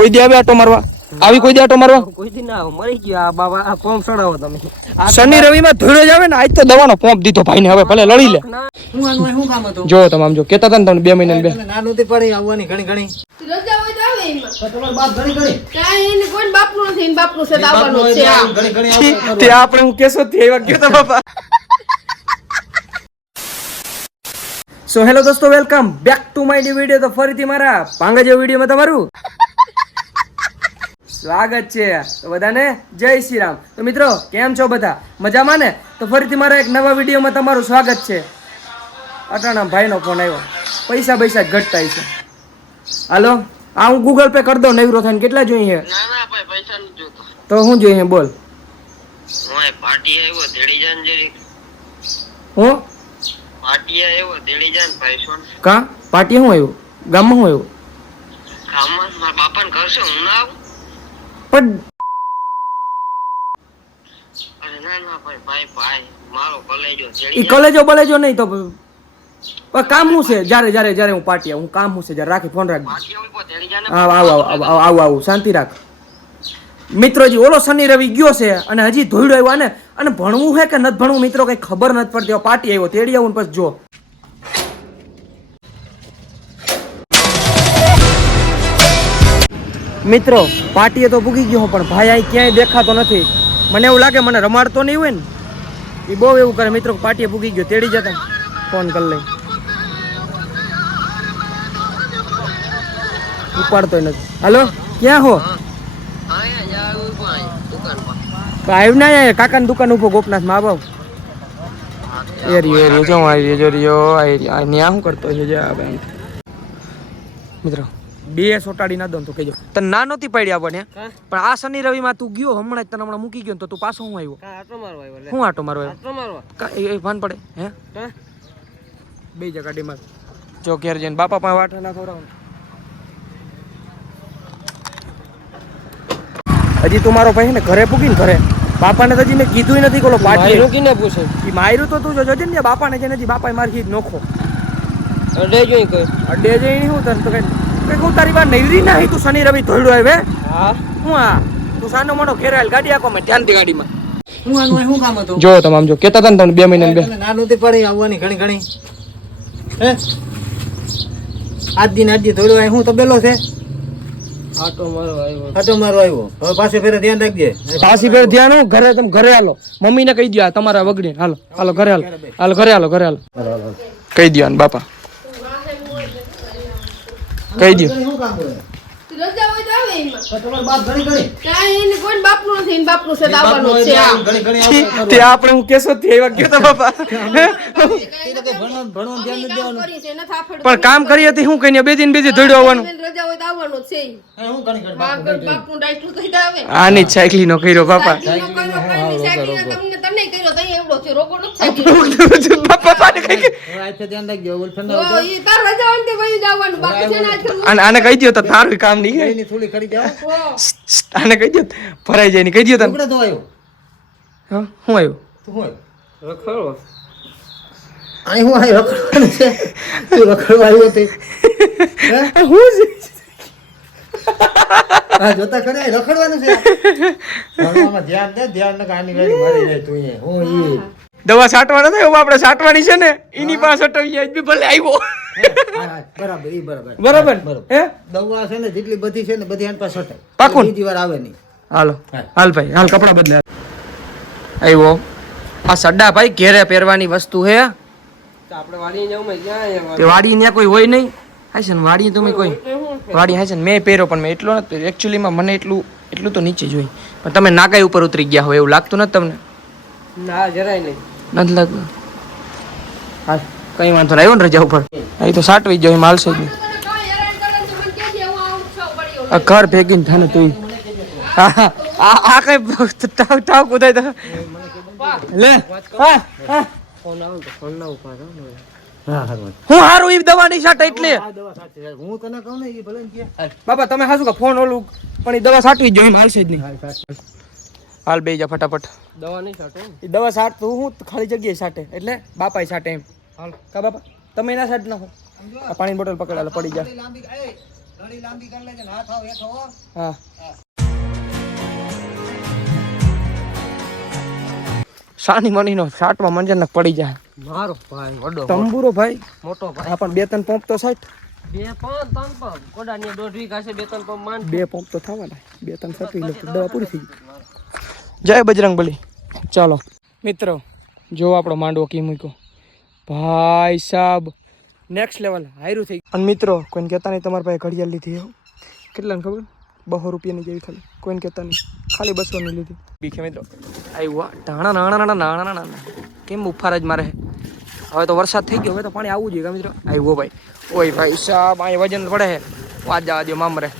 કોઈ દે આવે આટો મારવા? આવી કોઈ દે આટો મારવા? કોઈ દી ના મરી ગયો આ બાબા આ પંપ ચડાવો તમે શનિ રવિ માં ધોળો જ આવે ને, આજ તો દવાનો પંપ દીધો ભાઈને, હવે ભલે લડી લે. હું આનું શું કામ હતું? જો તમે આમ જો કેતા હતા ને તમને 2 મહિના બે નાનું તે પડી આવવાની ઘણી ઘણી રજા હોય તો આવે એમાં. તમારો બાપ ઘણી ઘણી કાંઈ એને કોઈ બાપનું નથી, એને બાપનું છે તો આવવાનું જ છે. હા. ઘણી ઘણી તે આપણે હું કેસો થી આવ્યા ગયો તા બાપા. સો હેલો દોસ્તો, welcome back to my new video. તો ફરીથી મારા પાંગા જેવા વિડિયોમાં તમારું સ્વાગત છે. તો બધાને જય શ્રી રામ. તો મિત્રો કેમ છો બધા? મજામાં ને? તો ફરીથી મારા એક નવા વિડીયોમાં તમારું સ્વાગત છે. અટાણા ભાઈનો ફોન આવ્યો, પૈસા પૈસા ઘટતા છે. હાલો, આ હું ગૂગલ પે કરી દઉં, નવરો થઈને. કેટલા જોઈએ? ના ના ભાઈ પૈસા નથી જોતો. તો શું જોઈએ બોલ? ઓય પાર્ટી આવ્યો તેડી જાન જરી. હું પાર્ટી આવ્યો તેડી જાન ભાઈ સોન. કા પાર્ટી શું આવ્યું? ગામમાં શું આવ્યું? ગામમાં મારા બાપાને ઘર છે, હું ના આવું? પણ અરે ના ના ભાઈ ભાઈ ભાઈ મારો કલેજો ઈ તેડી જાન. કલેજો બલેજો નહીં તો પણ કામ શું છે? જ્યારે જ્યારે જ્યારે હું પાર્ટી આવું, કામ શું છે? જ્યારે રાખી ફોન રાખી. પાર્ટી આવી કો તેડી જાન. આવું શાંતિ રાખ. મિત્રોજી ઓલો શનિ રવિ ગયો છે અને હજી ધોઈડો આવ્યો ને, અને ભણવું છે કે નથી ભણવું મિત્રો કઈ ખબર નથી પડતી. પાર્ટી આવ્યો તેડી આવું ને પછી જો. મિત્રો પાર્ટીએ તો પૂગી ગયો પણ ભાઈ અહીં ક્યાંય દેખાતો નથી. મને એવું લાગે મને રમાડતો નહીં હોય ને, એ બહુ એવું કરે. મિત્રો પાર્ટીએ પૂગી ગયો, તેડી જતા ફોન કરી લઈ. ઉપાડતો નથી. હાલો, ક્યાં હો? આયા જાવ ભાઈ દુકાન પર. આવ્યું ના કાકાની દુકાન ઉપર ગોપનાથ મા બાપ. એરિયો જો આવી જો રિયો આ ન્યા શું કરતો છે? જા બેન મિત્રો 2 સોટાડી ના દો તો કહેજો. તને ના નહોતી પડી આપણને, પણ આ શનિ રવિ માં તું ગયો હમણાં જ, તને હમણાં મૂકી ગયો તો તું પાછો હું આવ્યો? આટો મારવા આવ્યો લે. હું આટો મારવા આવ્યો? આટો મારવા એ ભાન પડે હે? હા બે જગ્યા ડીમાર જો ઘેર જઈને બાપા પાસે વાઠા ના ખવડાવ. હજી તું મારો ભાઈ ને ઘરે પૂગીને ઘરે બાપાને તો હજી મેં કીધું નથી. કોલો પાટી રોકીને પૂછે એ માર્યું તો તું જોજે ને બાપાને છે નથી. બાપાએ મારી ખીજ નોખો અડે જોઈ કોઈ અડે જઈ હું તને તો કઈ કહું તારી વાત નવરી ના તું શનિ રવિ ધોઈડો આવે. હા હું આ તું સાનો મોટો ઘેરાયેલ ગાડી આખો મેં ધ્યાનથી ગાડીમાં. હું આનું શું કામ હતું? જો તમે આમ જો કેતા હતા ને તમને 2 મહિના બે નાનું તે પડી આવવાની ઘણી ઘણી હે આજ દી થોડું હું તબેલો છે. આટો મારવા આવ્યો હવે પાછે ફેરે ધ્યાન રાખજે. પાછી ફેર ધ્યાન હું ઘરે તમે ઘરે હાલો. મમ્મીને કહી દો તમારા વગડી હાલો હાલો ઘરે હાલો હાલો ઘરે હાલો ઘરે હાલો કહી દો. બાપા કહી દો. શું કામ કરે? રજા હોય તો આવે એમાં. તમારો બાપ ઘણી ઘણી કાંઈ એને કોઈ બાપનું નથી, એને બાપનું છે તો આવવાનું જ છે. હા. ઘણી ઘણી તે આપણે હું કેસો થી આવ્યા ગયો તા બાપા. ભણવાનું ધ્યાન નથી દેવાનું. કરી છે, નથી આફેડ પણ કામ કરી હતી શું કહીને 2 દિન બીજી ધોઈડો આવવાનું. એને રજા હોય તો આવવાનું જ છે. હું ઘણી ઘણી બાપનું ડાયટું થઈ આવે. આની સાયકલી નો કર્યો બાપા. સાયકલનો કર્યો, કાંઈ સાયકલનો તને કર્યો તો એવડો છે, રોગો નથી સાયકલ. બાપાને કહી કે હવે આજથી ધ્યાન રાખજો. ઓલફેન તો ઈ તાર રજા હોય ને તે વયું જવાનું. બાકી છે ને આજકાલ આને કહી દો તો તારું કામ નહીં થાય. એની થોડી ખરી જાવ. આને કહી દો ભરાઈ જાય ને કહી દો તને. ટુકડા તો આવ્યો હા શું આવ્યું? તું હું રખડો અહીં હું અહીં રખડવાનું છે. તું રખડવા આવ્યો તે હે? હું છે? હા જોતા કરે રખડવાનું છે. ભણવામાં ધ્યાન દે, ધ્યાન ન કાની ગાડી મરી જાય તું અહીંયા. હું ઈ દવા છાંટવાના થાય આપણે છાંટવાની છે ને એની પાસે અટવી જાય બી ભલે આવ્યો. હા, બરાબર ઈ બરાબર બરાબર હે? દવા છે ને જેટલી બધી છે ને બધી આન પાસે હટાય. પાકું? બીજી વાર આવે નહીં. હાલો હાલ ભાઈ હાલ કપડા બદલે. આવ્યો આ સડ્ડા ભાઈ ઘેરે પહેરવાની વસ્તુ હે. આપણે વાડી જાવ મે ક્યાં તે વાડી ત્યાં કોઈ હોય નહીં. હા છે ને વાડી તમે કોઈ વાડી હા છે ને મેં પહેર્યો પણ મેં એટલો નથી. એકચ્યુઅલીમાં મને એટલું તો નીચે જોઈ, પણ તમે નાકાઈ ઉપર ઉતરી ગયા હોય એવું લાગતું નથી તમને? ના જરાય નહીં નથી લાગતું? હા કઈ વાંધો નહીં. આવ્યો ને રજા ઉપર અહીં તો સાટવી જ જોઈએ માલશે જ નહીં. તને કાંઈ હેરાન કરે તો મને કહેજે, હું આવું જ છું વળી. આ ઘર ભેગીને થાને તું આ કઈ ટાવ કુદાય તો લે. હા હા ફોન આવે તો ફોન ના ઉપાડો ને. હા હા હું હારું ઈ દવાની સાટ એટલે આ દવા સાચી છે. હું તને કહું ને ઈ ભલે ને કે બાપા તમે હાસુ કે ફોન ઓલું પણ ઈ દવા સાટવી જ જોઈએ માલશે જ નહીં. હાલ બે જા ફટાફટ. દવા નહીં સાટો ઈ દવા સાટતું હું ખાલી જગ્યાએ સાટે એટલે બાપાએ સાટે એમ. હાલ કા બાપા તમે ના સાટ નાખો. આ પાણી બોટલ પકડાલે પડી જા. લાંબી એ નળી લાંબી કરી લેજે ને હાથ આવ હેઠો હો. હા સાની મણીનો શાટમાં મંજન પડી જાય મારો ભાઈ વડો તંબુરો ભાઈ મોટો ભાઈ હા પણ 2-3 પંપ તો સાઈટ 2 પંપ 3 પંપ કોડાની 1.5 વીઘા છે 2-3 પંપ માન 2 પંપ તો થવાના 2-3 સટી લો દવા પૂરી થઈ ગઈ જય બજરંગબલી ચાલો મિત્રો જો આપણો માંડવો કી મૂક્યો ભાઈ સાહેબ નેક્સ્ટ લેવલ હાયરું થઈ અને મિત્રો કોઈને કહેતા નહીં તમારા પાસે ઘડિયાળ લીધી એવું કેટલાને ખબર 200 રૂપિયાની જેવી ખાલી કોઈને કહેતા નહીં ખાલી 200 ની લીધી બીખે મિત્રો આવ્યું ટાણા નાણા નાણા નાણા કેમ ઉફાર જ મારે હવે તો વરસાદ થઈ ગયો હવે તો પાણી આવવું જોઈએ કા મિત્રો આવ્યો ભાઈ ઓય ભાઈ સાહેબ અહીં વજન પડે છે વાત જવા દો મામરે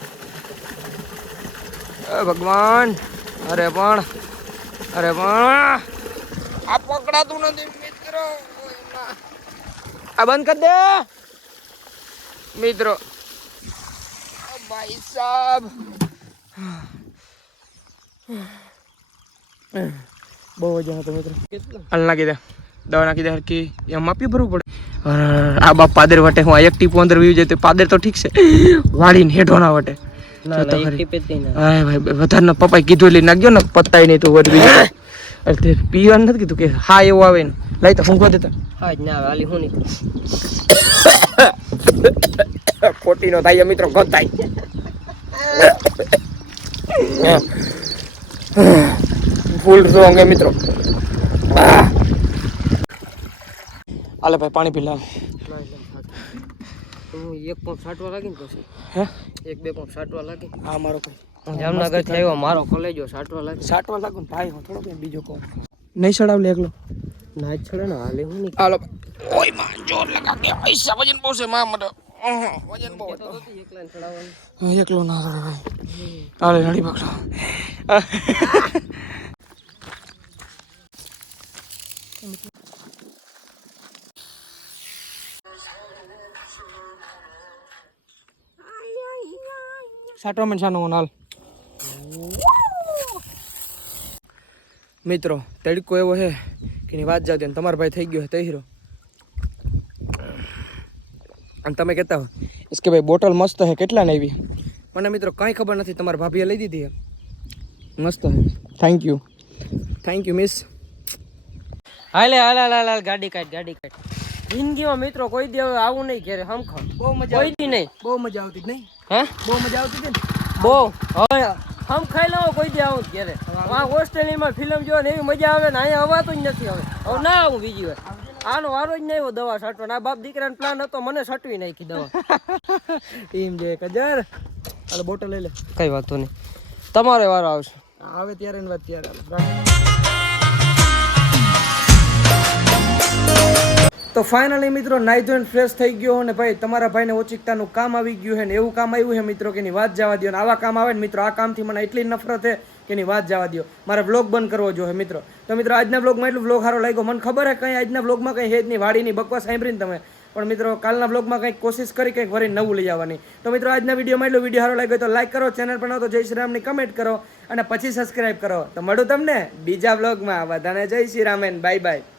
ભગવાન અરે પણ આ પકડાતું નથી મિત્રો આ બંધ કરી દે મિત્રો ભાઈ સાહેબ બહુ વજન હતો મિત્રો હાલ નાખી દે દવા નાખી દે હરકી એમ માપી ભરવું પડે આ બાપ પાદર વટે હું એક ટીપું અંદર વી જાય તો પાદર તો ઠીક છે વાળીને હેઠો ના વટે ના ના એક ટીપે જ નહીં હા ભાઈ વધારે પપ્પાએ કીધું લઈ નાખજો ને પત્તાય નહીં તું વળી બીજું અરે પીવાનું નથી કીધું કે હા એવું આવે ને લઈ તો ફૂંકવા દેતા હા જ ના આવે આલી હું નહીં ખોટી નો થાય મિત્રો ગોતાય ફૂલ રોંગ હે મિત્રો આલે ભાઈ પાણી પી લાવ હું 1 પંપ છાંટવા લાગી ને પછી હે 1-2 પંપ છાંટવા લાગી હા મારો ભાઈ હું જામનગર થી આવ્યો મારો કોલેજો છાંટવા લાગી સાટવા લાગુ ને ભાઈ હું થોડો કઈ બીજો કહું નહીં ચડાવ લે એકલો ના જ છોડે ને હાલે હું નહીં હાલો ઓય માં જોર લગા કે પૈસા વજન બહુ છે માં મડો વજન બહુ હતો એકલા ચડાવવાનું એકલો ના ચડે ભાઈ હાલે નડી પકડો સાટવા માં છાનો નાલ મિત્રો તડકો એવો છે કે ની વાત જાવ દે તમારો ભાઈ થઈ ગયો છે તહીરો અને તમે કહેતા હો કે ભાઈ બોટલ મસ્ત છે કેટલા ને આવી મને મિત્રો કંઈ ખબર નથી તમારા ભાભીએ લઈ દીધી છે મસ્ત છે થેન્ક યુ મિસ હાલે ગાડી કાઢ જિંદગીમાં મિત્રો કોઈ દી હવે આવું નહીં ઘરે હમખમ બહુ મજા કોઈ દી નહીં બહુ મજા આવતી નહીં હે બહુ મજા આવતી હતી ને બહુ હવે હમ ખાઈ લઉં કોઈ દી આવું જ ઘરે આ ઓસ્ટ્રેલિયામાં ફિલ્મ જોવા ને એવી મજા આવે ને અહીંયા અવાતું જ નથી હવે ના આવું બીજી વાર આનો વારો જ નહીં આવ્યો દવા છાંટવાનો આ બાપ દીકરાનો પ્લાન હતો મને છાંટવી નાખી દવા એમ જે 1000 હાલો બોટલ લઈ લે કઈ વાતો નહીં તમારે વારો આવશે આવે ત્યારે ની વાત ત્યારે હાલો તો ફાઇનલી મિત્રો નાઈ ધોઈને ફ્રેશ થઈ ગયો અને ભાઈ તમારા ભાઈને ઓચિકતાનું કામ આવી ગયું છે ને એવું કામ આવ્યું છે મિત્રો કે એની વાત જવા દો ને આવા કામ આવે ને મિત્રો આ કામથી મને એટલી નફરત છે કે એની વાત જવા દો મારે વ્લોગ બંધ કરવો જોઈએ મિત્રો તો મિત્રો આજના વ્લોગમાં એટલું વ્લોગ સારો લાગ્યો મને ખબર છે કંઈ આજના વ્લોગમાં કંઈ હેજની વાડીની બકવાસ સાંભળીને તમે પણ મિત્રો કાલના વ્લોગમાં કંઈક કોશિશ કરી કંઈક વરી નવું લઈ આવવાની તો મિત્રો આજના વિડીયોમાં એટલો વિડીયો સારો લાગ્યો તો લાઈક કરો ચેનલ પર તો જય શ્રી રામની કમેન્ટ કરો અને પછી સબસ્ક્રાઈબ કરો તો મળું તમને બીજા વ્લોગમાં બધાને જય Shri Ram and bye bye